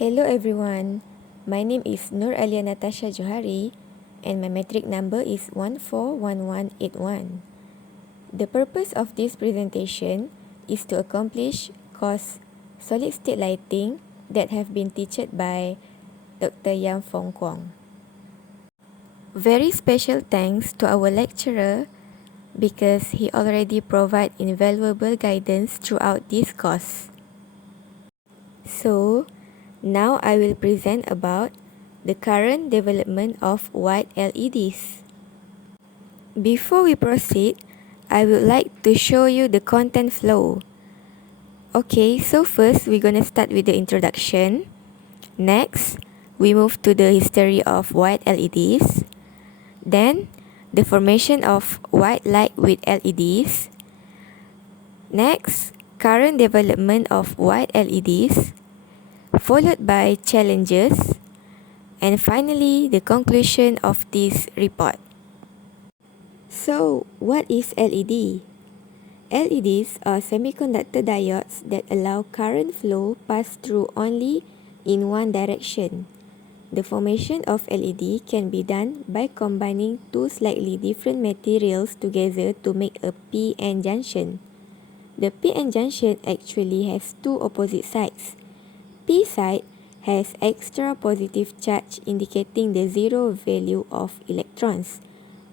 Hello everyone, my name is Nur Alia Natasha Johari and my metric number is 141181. The purpose of this presentation is to accomplish course solid state lighting that have been taught by Dr. Yam Fong Kwong. Very special thanks to our lecturer because he already provided invaluable guidance throughout this course. So, now I will present about the current development of white LEDs. Before we proceed, I would like to show you the content flow. Okay, so first we're gonna start with the introduction. Next, we move to the history of white LEDs. Then, the formation of white light with LEDs. Next, current development of white LEDs, followed by challenges, and finally the conclusion of this report. So, what is LED? LEDs are semiconductor diodes that allow current flow pass through only in one direction. The formation of LED can be done by combining two slightly different materials together to make a p-n junction. The p-n junction actually has two opposite sides. P side has extra positive charge indicating the zero value of electrons,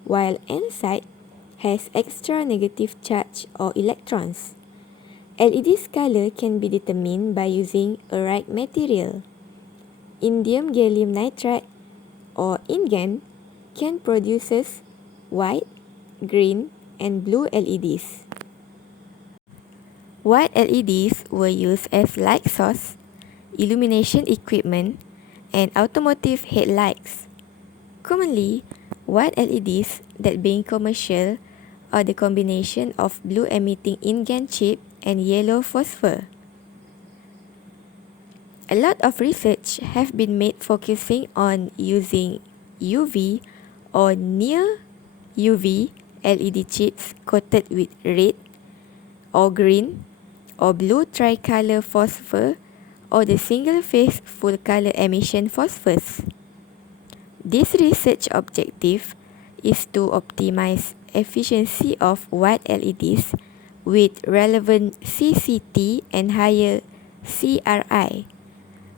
while N side has extra negative charge or electrons. LED's color can be determined by using a right material. Indium gallium nitride or InGaN can produce white, green, and blue LEDs. White LEDs were used as light source, illumination equipment, and automotive headlights. Commonly, white LEDs that being commercial are the combination of blue emitting InGaN chip and yellow phosphor. A lot of research have been made focusing on using UV or near UV LED chips coated with red or green or blue tricolor phosphor or the single-phase full-color emission phosphors. This research objective is to optimize efficiency of white LEDs with relevant CCT and higher CRI.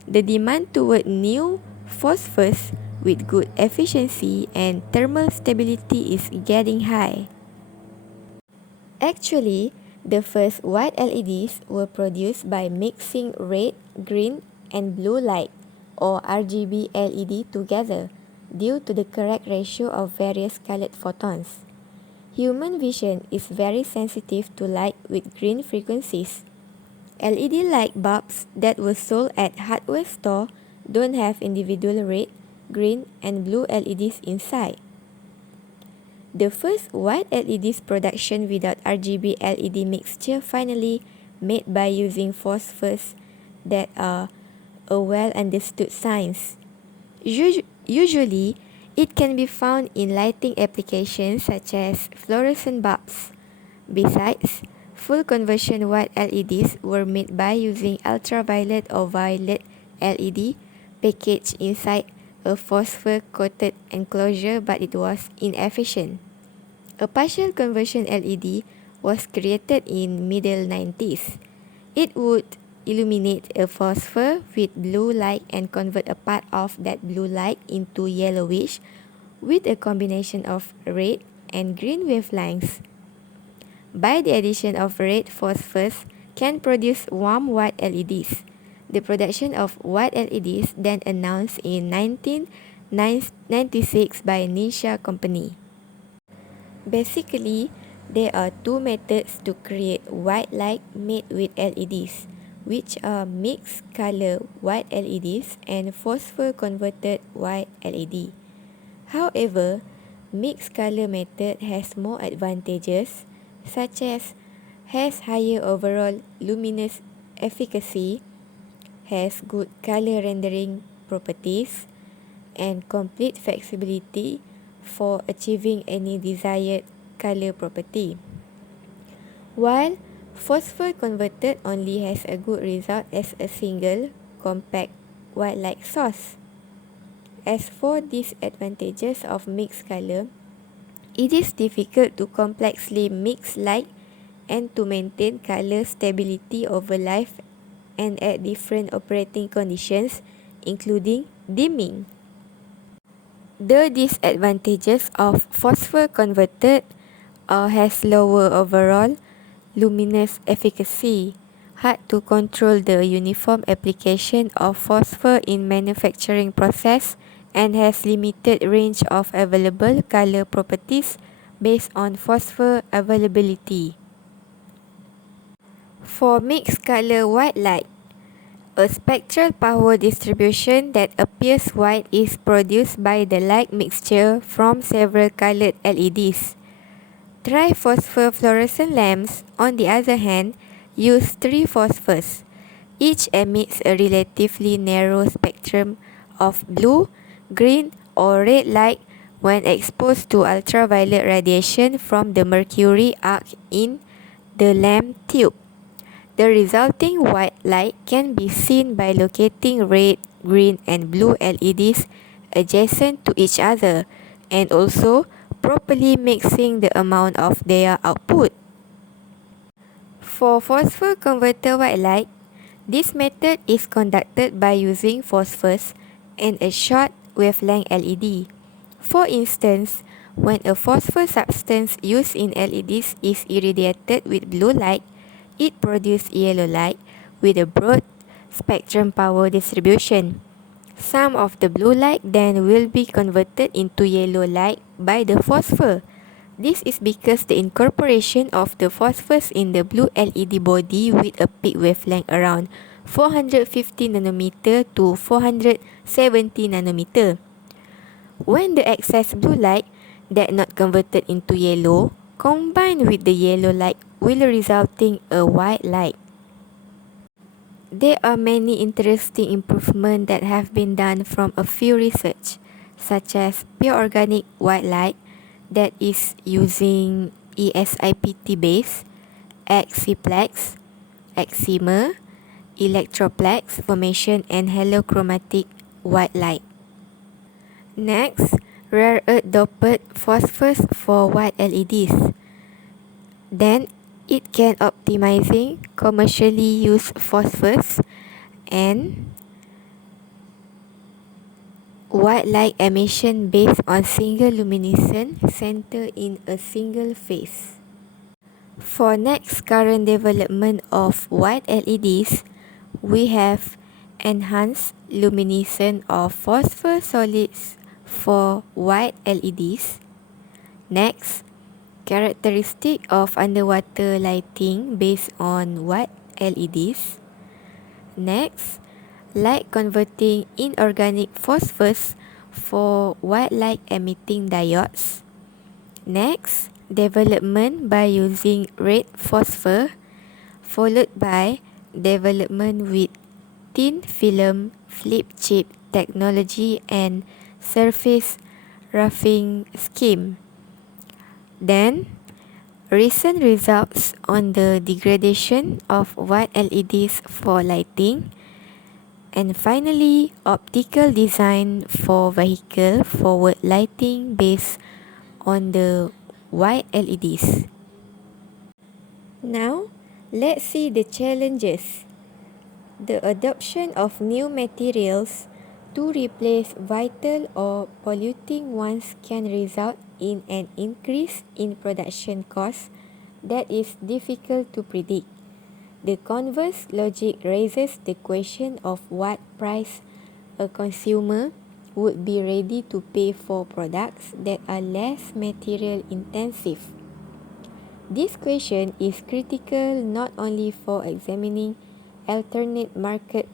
The demand toward new phosphors with good efficiency and thermal stability is getting high. Actually, the first white LEDs were produced by mixing red, green, and blue light or RGB LED together due to the correct ratio of various colored photons. Human vision is very sensitive to light with green frequencies. LED light bulbs that were sold at hardware store don't have individual red, green, and blue LEDs inside. The first white LEDs production without RGB LED mixture finally made by using phosphors that are a well-understood science. Usually, it can be found in lighting applications such as fluorescent bulbs. Besides, full conversion white LEDs were made by using ultraviolet or violet LED packaged inside a phosphor-coated enclosure, but it was inefficient. A partial conversion LED was created in middle 90s. It would illuminate a phosphor with blue light and convert a part of that blue light into yellowish with a combination of red and green wavelengths. By the addition of red phosphors can produce warm white LEDs. The production of white LEDs then announced in 1996 by Inshot company. Basically, there are two methods to create white light made with LEDs, which are mixed color white LEDs and phosphor converted white LED. However, mixed color method has more advantages, such as has higher overall luminous efficacy, has good color rendering properties, and complete flexibility for achieving any desired color property. While phosphor converted only has a good result as a single compact white light source. As for disadvantages of mixed color, it is difficult to complexly mix light and to maintain color stability over life and at different operating conditions, including dimming. The disadvantages of phosphor converted has lower overall luminous efficacy, hard to control the uniform application of phosphor in manufacturing process, and has limited range of available color properties based on phosphor availability. For mixed color white light, a spectral power distribution that appears white is produced by the light mixture from several colored LEDs. Triphosphor fluorescent lamps, on the other hand, use 3 phosphors. Each emits a relatively narrow spectrum of blue, green, or red light when exposed to ultraviolet radiation from the mercury arc in the lamp tube. The resulting white light can be seen by locating red, green, and blue LEDs adjacent to each other and also properly mixing the amount of their output. For phosphor converter white light, this method is conducted by using phosphors and a short wavelength LED. For instance, when a phosphor substance used in LEDs is irradiated with blue light, it produces yellow light with a broad spectrum power distribution. Some of the blue light then will be converted into yellow light by the phosphor. This is because the incorporation of the phosphors in the blue LED body with a peak wavelength around 450 nanometer to 470 nanometer. When the excess blue light that not converted into yellow combined with the yellow light will resulting a white light. There are many interesting improvements that have been done from a few research, such as pure organic white light that is using ESIPT base, Xiplex, excimer, electroplex formation, and halochromatic white light. Next, rare earth doped phosphors for white LEDs. Then it can optimizing commercially used phosphors and white light emission based on single luminescent center in a single phase. For next current development of white LEDs, we have enhanced luminescence of phosphor solids for white LEDs. Next, characteristic of underwater lighting based on white LEDs. Next, light converting inorganic phosphors for white light emitting diodes. Next, development by using red phosphor, followed by development with thin film flip chip technology and surface roughing scheme. Then, recent results on the degradation of white LEDs for lighting. And finally, optical design for vehicle forward lighting based on the white LEDs. Now, let's see the challenges. The adoption of new materials to replace vital or polluting ones can result in an increase in production costs that is difficult to predict. The converse logic raises the question of what price a consumer would be ready to pay for products that are less material intensive. This question is critical not only for examining alternate market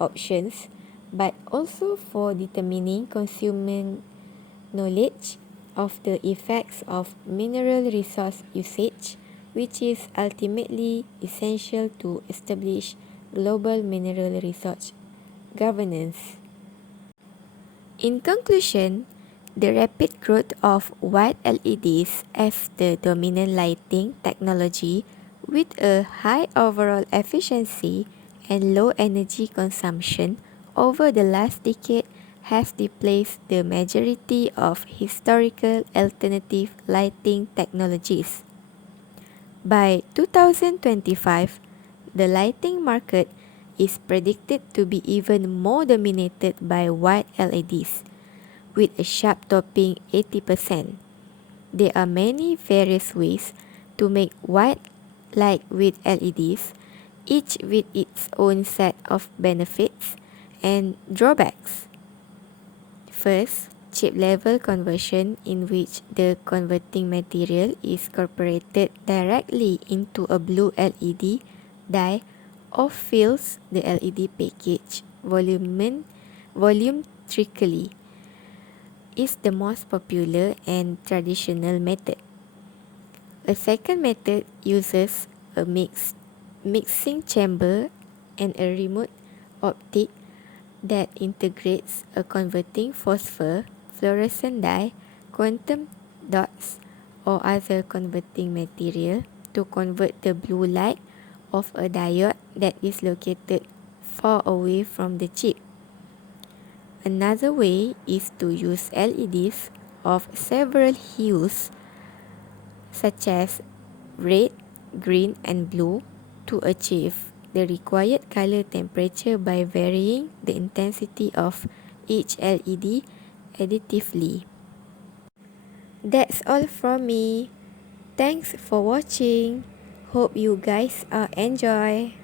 options, but also for determining consumer knowledge of the effects of mineral resource usage, which is ultimately essential to establish global mineral resource governance. In conclusion, the rapid growth of white LEDs as the dominant lighting technology with a high overall efficiency and low energy consumption over the last decade has replaced the majority of historical alternative lighting technologies. By 2025, the lighting market is predicted to be even more dominated by white LEDs, with a sharp topping 80%. There are many various ways to make white light with LEDs, each with its own set of benefits and drawbacks. First, chip level conversion, in which the converting material is incorporated directly into a blue LED die or fills the LED package volumetrically, is the most popular and traditional method. A second method uses a mixing chamber and a remote optic that integrates a converting phosphor, fluorescent dye, quantum dots, or other converting material to convert the blue light of a diode that is located far away from the chip. Another way is to use LEDs of several hues, such as red, green, and blue, to achieve the required color temperature by varying the intensity of each LED additively. That's all from me. Thanks for watching. Hope you guys enjoy.